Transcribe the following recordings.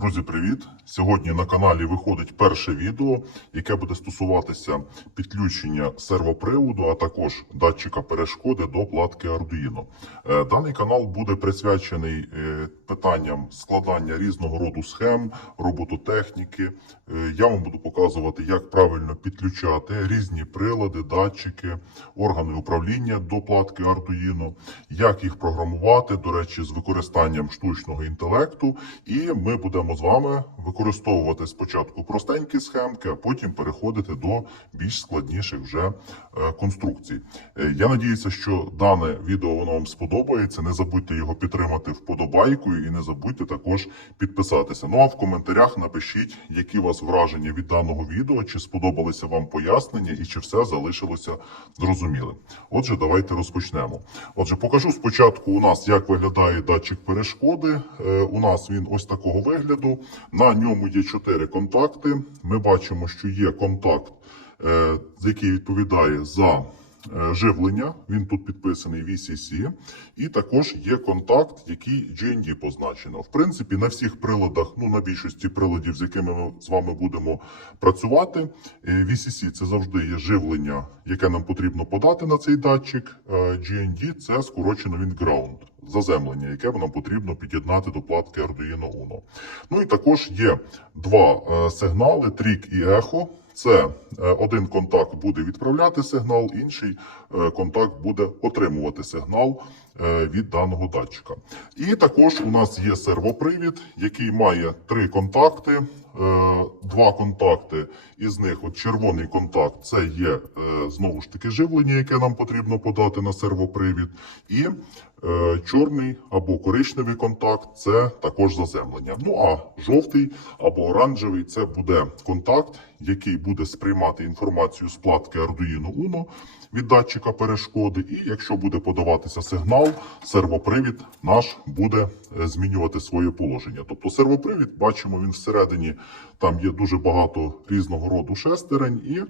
Друзі, привіт! Сьогодні на каналі виходить перше відео, яке буде стосуватися підключення сервоприводу, а також датчика перешкоди до платки Arduino. Е, Даний канал буде присвячений е, питанням складання різного роду схем, робототехніки. Е, Я вам буду показувати, як правильно підключати різні прилади, датчики, органи управління до платки Arduino, як їх програмувати, до речі, з використанням штучного інтелекту. І ми будемо з вами використовувати спочатку простенькі схемки, а потім переходити до більш складніших вже е, конструкцій. Е, Я надіюся, що дане відео воно вам сподобається. Не забудьте його підтримати вподобайкою і не забудьте також підписатися. Ну а в коментарях напишіть, які у вас враження від даного відео, чи сподобалися вам пояснення і чи все залишилося зрозумілим. Отже, давайте розпочнемо. Отже, покажу спочатку у нас, як виглядає датчик перешкоди. Е, У нас він ось такого вигляду. На ньому є чотири контакти. Ми бачимо, що є контакт, е, який відповідає за живлення. Він тут підписаний VCC. І також є контакт, який GND позначено. В принципі, на всіх приладах, ну на більшості приладів, з якими ми з вами будемо працювати, е, VCC це завжди є живлення, яке нам потрібно подати на цей датчик. Е, GND це скорочено він ground, заземлення, яке нам потрібно під'єднати до платки Arduino Uno. Ну і також є два е, сигнали: трік і ехо. Це е, один контакт буде відправляти сигнал, інший е, контакт буде отримувати сигнал е, від даного датчика. І також у нас є сервопривід, який має три контакти. Е, Два контакти із них, от червоний контакт, це є е, знову ж таки живлення, яке нам потрібно подати на сервопривід. І е, чорний або коричневий контакт це також заземлення. Ну а жовтий або оранжевий це буде контакт, який буде сприймати інформацію з платки Arduino Uno від датчика перешкоди. І якщо буде подаватися сигнал, сервопривід наш буде змінювати своє положення. Тобто сервопривід, бачимо, він всередині там є дуже багато різного роду шестерень, і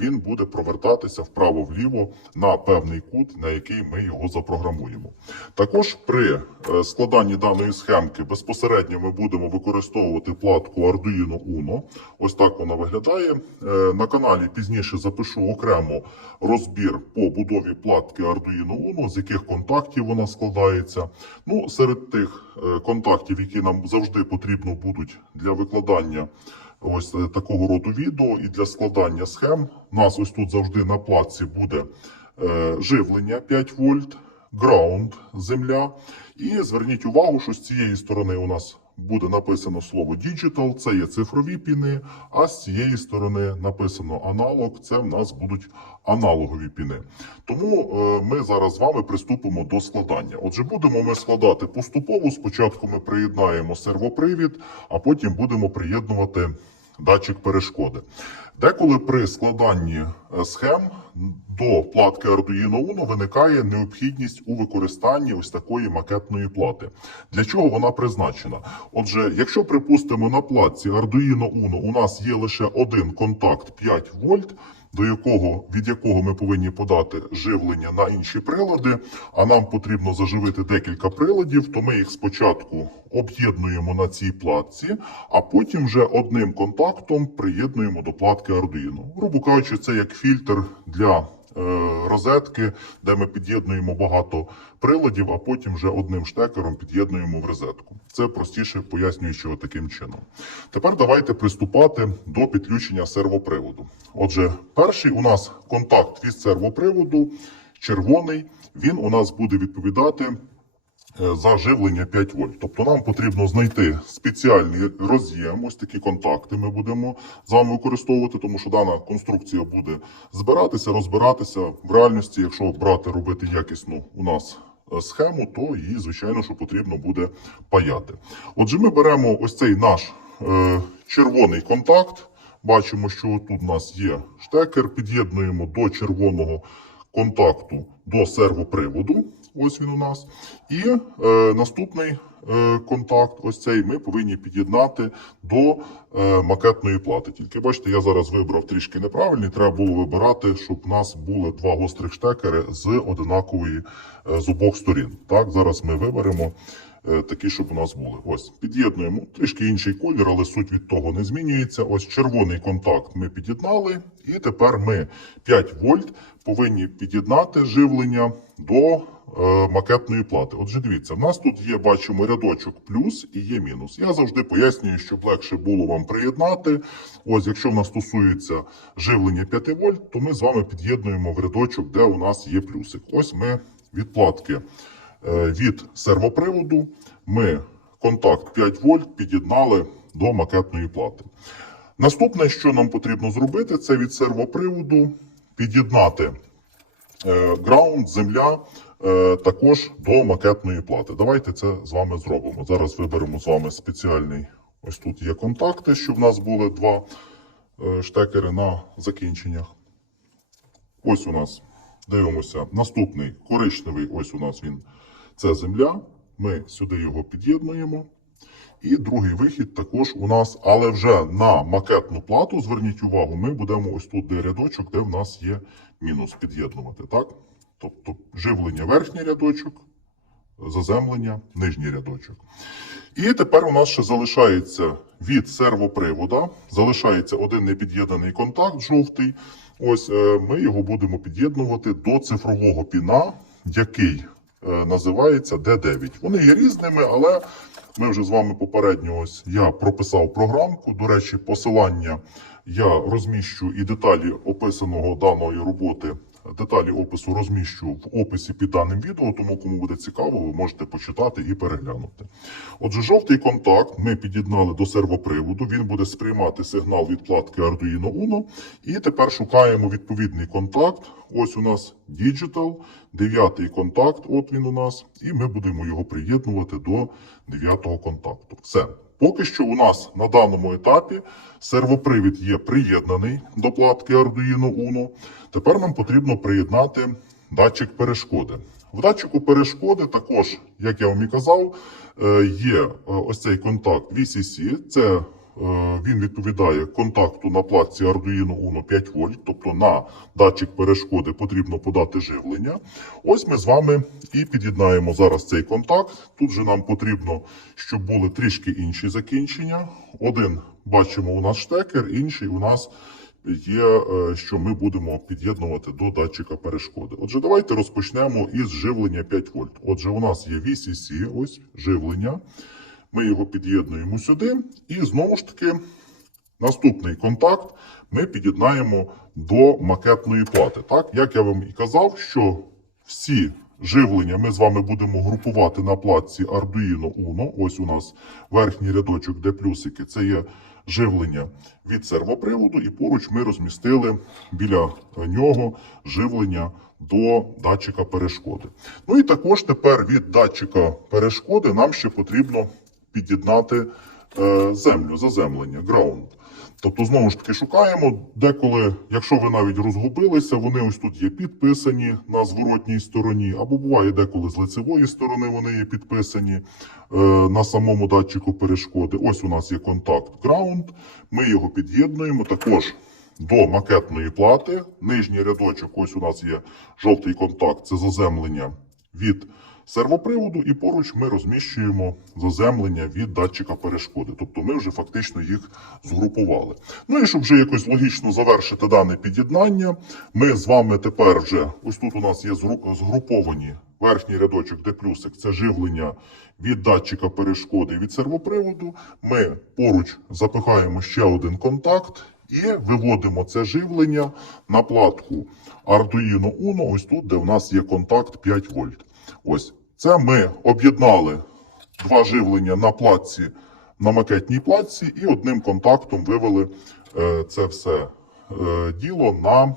він буде провертатися вправо-вліво на певний кут, на який ми його запрограмуємо. Також при е, складанні даної схемки безпосередньо ми будемо використовувати платку Arduino Uno. Ось так вона виглядає. Е, На каналі пізніше запишу окремо розбір по будові платки Arduino Uno, з яких контактів вона складається. Ну, серед тих е, контактів, які нам завжди потрібно будуть для викладання ось е, такого роду відео і для складання схем. У нас ось тут завжди на платці буде е, живлення 5 вольт, граунд, земля. І зверніть увагу, що з цієї сторони у нас буде написано слово Digital, це є цифрові піни, а з цієї сторони написано аналог, це в нас будуть аналогові піни. Тому е, ми зараз з вами приступимо до складання. Отже, будемо ми складати поступово. Спочатку ми приєднаємо сервопривід, а потім будемо приєднувати датчик перешкоди. Деколи при складанні е, схем до платки Arduino Uno виникає необхідність у використанні ось такої макетної плати. Для чого вона призначена? Отже, якщо припустимо на платці Arduino Uno у нас є лише один контакт 5 вольт, до якого від якого ми повинні подати живлення на інші прилади, а нам потрібно заживити декілька приладів, то ми їх спочатку об'єднуємо на цій платці, а потім вже одним контактом приєднуємо до платки Arduino. Грубо кажучи, це як фільтр для розетки, де ми під'єднуємо багато приладів, а потім вже одним штекером під'єднуємо в розетку. Це простіше пояснюючи таким чином. Тепер давайте приступати до підключення сервоприводу. Отже, перший у нас контакт від сервоприводу, червоний, він у нас буде відповідати е, за живлення 5 вольт. Тобто нам потрібно знайти спеціальний роз'єм, ось такі контакти ми будемо з вами використовувати, тому що дана конструкція буде збиратися, розбиратися в реальності, якщо брати робити якісну у нас е, схему, то її, звичайно, що потрібно буде паяти. Отже, ми беремо ось цей наш е, червоний контакт. Бачимо, що тут у нас є штекер, під'єднуємо до червоного контакту до сервоприводу. Ось він у нас. І е, наступний е, контакт, ось цей, ми повинні під'єднати до е, макетної плати. Тільки бачите, я зараз вибрав трішки неправильний. Треба було вибирати, щоб у нас були два гострих штекери з одинакової е, з обох сторін. Так, зараз ми виберемо такі, щоб у нас були. Ось під'єднуємо трішки інший колір, але суть від того не змінюється. Ось червоний контакт ми під'єднали, і тепер ми 5 вольт повинні під'єднати живлення до е, макетної плати. Отже, дивіться, в нас тут є, бачимо, рядочок плюс і є мінус. Я завжди пояснюю, щоб легше було вам приєднати. Ось, якщо в нас стосується живлення 5 вольт, то ми з вами під'єднуємо в рядочок, де у нас є плюсик. Ось ми від платки е, від сервоприводу. Ми контакт 5 вольт під'єднали до макетної плати. Наступне, що нам потрібно зробити, це від сервоприводу під'єднати е, граунд, земля е, також до макетної плати. Давайте це з вами зробимо. Зараз виберемо з вами спеціальний. Ось тут є контакти, щоб в нас були два е, штекери на закінченнях. Ось у нас дивимося. Наступний коричневий. Ось у нас він. Це земля. Ми сюди його під'єднуємо. І другий вихід також у нас, але вже на макетну плату, зверніть увагу, ми будемо ось тут де рядочок, де в нас є мінус під'єднувати. Так? Тобто живлення верхній рядочок, заземлення нижній рядочок. І тепер у нас ще залишається від сервопривода, залишається один непід'єднаний контакт жовтий. Ось е, ми його будемо під'єднувати до цифрового піна, який називається D9. Вони є різними, але ми вже з вами попередньо ось я прописав програмку. До речі, посилання я розміщу і деталі описаного даної роботи. Деталі опису розміщу в описі під даним відео, тому кому буде цікаво, ви можете почитати і переглянути. Отже, жовтий контакт ми під'єднали до сервоприводу. Він буде сприймати сигнал від платки Arduino Uno. І тепер шукаємо відповідний контакт. Ось у нас Digital, дев'ятий контакт. От він у нас, і ми будемо його приєднувати до дев'ятого контакту. Все. Поки що у нас на даному етапі сервопривід є приєднаний до платки Arduino Uno. Тепер нам потрібно приєднати датчик перешкоди. В датчику перешкоди також, як я вам і казав, е, є е, ось цей контакт VCC. Це він відповідає контакту на платці Arduino Uno 5 вольт, тобто на датчик перешкоди потрібно подати живлення. Ось ми з вами і під'єднаємо зараз цей контакт. Тут же нам потрібно, щоб були трішки інші закінчення. Один бачимо у нас штекер, інший у нас є, е, що ми будемо під'єднувати до датчика перешкоди. Отже, давайте розпочнемо із живлення 5 вольт. Отже, у нас є VCC, ось живлення. Ми його під'єднуємо сюди, і знову ж таки наступний контакт ми під'єднаємо до макетної плати. Так, як я вам і казав, що всі живлення ми з вами будемо групувати на платці Arduino Uno. Ось у нас верхній рядочок, де плюсики, це є живлення від сервоприводу, і поруч ми розмістили біля нього живлення до датчика перешкоди. Ну і також тепер від датчика перешкоди нам ще потрібно під'єднати е, землю, заземлення, ґраунд. Тобто, знову ж таки, шукаємо деколи, якщо ви навіть розгубилися, вони ось тут є підписані на зворотній стороні, або буває деколи з лицевої сторони вони є підписані е, на самому датчику перешкоди. Ось у нас є контакт ground, ми його під'єднуємо також до макетної плати. Нижній рядочок, ось у нас є жовтий контакт, це заземлення від сервоприводу, і поруч ми розміщуємо заземлення від датчика перешкоди. Тобто ми вже фактично їх згрупували. Ну і щоб вже якось логічно завершити дане під'єднання, ми з вами тепер вже ось тут у нас є згруповані верхній рядочок, де плюсик, це живлення від датчика перешкоди від сервоприводу. Ми поруч запихаємо ще один контакт. І виводимо це живлення на платку Arduino Uno, ось тут, де в нас є контакт 5 вольт. Ось це ми об'єднали два живлення на платці, на макетній платці, і одним контактом вивели е, це все е, діло на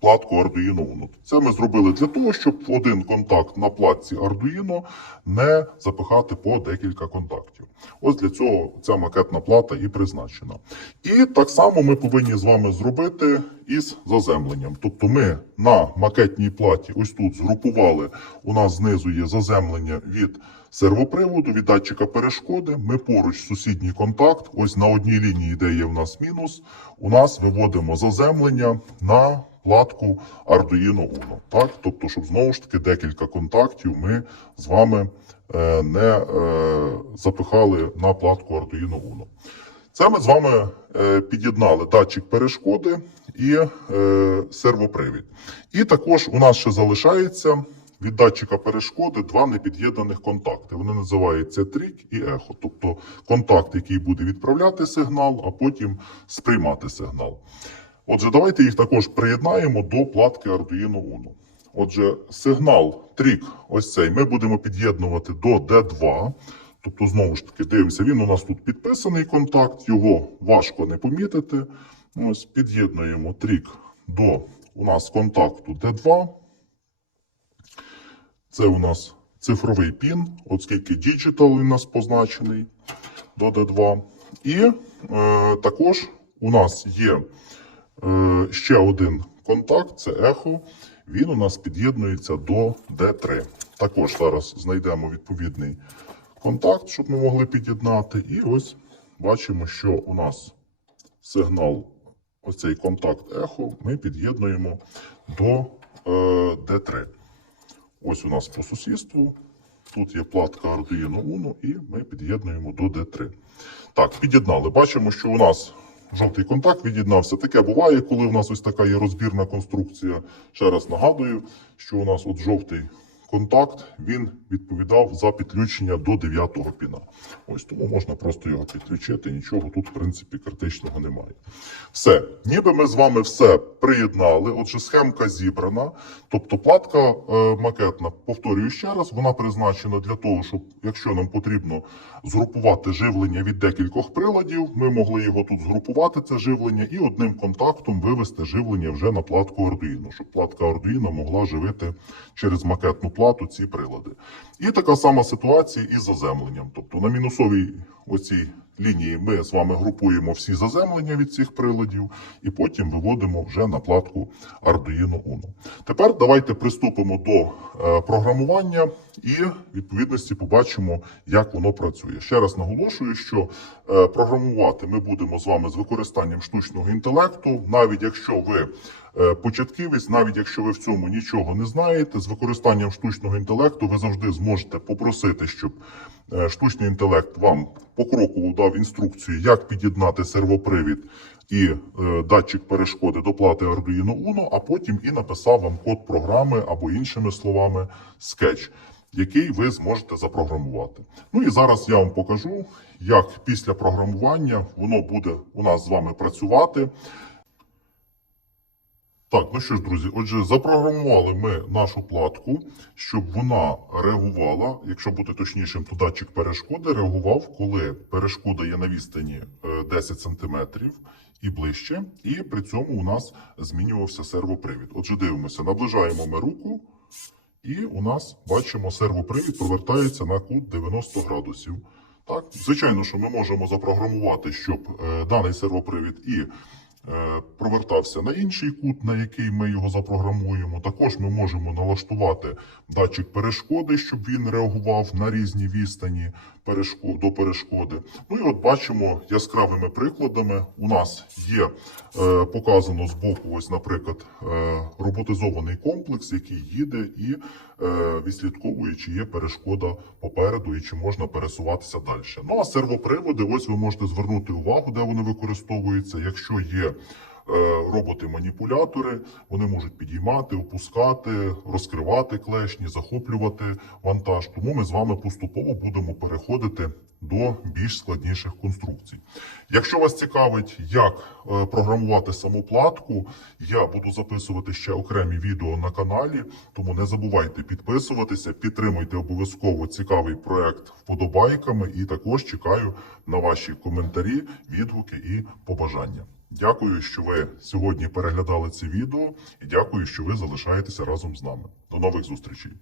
платку Arduino Uno. Це ми зробили для того, щоб один контакт на платці Arduino не запихати по декілька контактів. Ось для цього ця макетна плата і призначена. І так само ми повинні з вами зробити із заземленням. Тобто ми на макетній платі ось тут згрупували, у нас знизу є заземлення від сервоприводу, від датчика перешкоди. Ми поруч сусідній контакт, ось на одній лінії, де є в нас мінус, у нас виводимо заземлення на платку Arduino Uno. Так? Тобто, щоб знову ж таки декілька контактів ми з вами е, не е, запихали на платку Arduino Uno. Це ми з вами е, під'єднали датчик перешкоди і сервопривід. І також у нас ще залишається від датчика перешкоди два непід'єднаних контакти. Вони називаються трік і ехо, тобто контакт, який буде відправляти сигнал, а потім сприймати сигнал. Отже, давайте їх також приєднаємо до платки Arduino Uno. Отже, сигнал трік, ось цей, ми будемо під'єднувати до D2. Тобто, знову ж таки, дивимося, він у нас тут підписаний контакт, його важко не помітити. Ось під'єднуємо трік до у нас контакту D2. Це у нас цифровий пін, оскільки Digital у нас позначений до D2. І е, також у нас є ще один контакт, це ехо. Він у нас під'єднується до D3. Також зараз знайдемо відповідний контакт, щоб ми могли під'єднати. І ось бачимо, що у нас сигнал, оцей контакт ехо, ми під'єднуємо до е, D3. Ось у нас по сусідству. Тут є платка Arduino Uno, і ми під'єднуємо до D3. Так, під'єднали. Бачимо, що у нас жовтий контакт від'єднався. Таке буває, коли у нас ось така є розбірна конструкція. Ще раз нагадую, що у нас от жовтий контакт він відповідав за підключення до 9-го піна. Ось тому можна просто його підключити. Нічого тут, в принципі, критичного немає. Все, ніби ми з вами все приєднали. Отже, схемка зібрана. Тобто платка е, макетна, повторюю ще раз, вона призначена для того, щоб якщо нам потрібно згрупувати живлення від декількох приладів, ми могли його тут згрупувати, це живлення, і одним контактом вивести живлення вже на платку Arduino, щоб платка Arduino могла живити через макетну плату ці прилади. І така сама ситуація із заземленням. Тобто на мінусовій оцій лінії ми з вами групуємо всі заземлення від цих приладів і потім виводимо вже на платку Arduino Uno. Тепер давайте приступимо до е, програмування і відповідності побачимо, як воно працює. Ще раз наголошую, що е, програмувати ми будемо з вами з використанням штучного інтелекту, навіть якщо ви е, початківець, навіть якщо ви в цьому нічого не знаєте, з використанням штучного інтелекту ви завжди зможете попросити, щоб штучний інтелект вам покроково дав інструкцію, як під'єднати сервопривід і е, датчик перешкоди до плати Arduino Uno, а потім і написав вам код програми або іншими словами скетч, який ви зможете запрограмувати. Ну і зараз я вам покажу, як після програмування воно буде у нас з вами працювати. Так, ну що ж, друзі, отже, запрограмували ми нашу платку, щоб вона реагувала, якщо бути точнішим, то датчик перешкоди реагував, коли перешкода є на відстані е, 10 см і ближче, і при цьому у нас змінювався сервопривід. Отже, дивимося, наближаємо ми руку, і у нас бачимо, сервопривід повертається на кут 90 градусів. Так, звичайно, що ми можемо запрограмувати, щоб е, даний сервопривід і е, провертався на інший кут, на який ми його запрограмуємо. Також ми можемо налаштувати датчик перешкоди, щоб він реагував на різні відстані до перешкоди. Ну і от бачимо яскравими прикладами. У нас є е, показано збоку, ось, наприклад, е, роботизований комплекс, який їде і е, відслідковує, чи є перешкода попереду і чи можна пересуватися далі. Ну а сервоприводи, ось ви можете звернути увагу, де вони використовуються. Якщо є е, роботи-маніпулятори, вони можуть підіймати, опускати, розкривати клешні, захоплювати вантаж. Тому ми з вами поступово будемо переходити до більш складніших конструкцій. Якщо вас цікавить, як е, програмувати саму платку, я буду записувати ще окремі відео на каналі, тому не забувайте підписуватися, підтримуйте обов'язково цікавий проект вподобайками і також чекаю на ваші коментарі, відгуки і побажання. Дякую, що ви сьогодні переглядали це відео, і дякую, що ви залишаєтеся разом з нами. До нових зустрічей.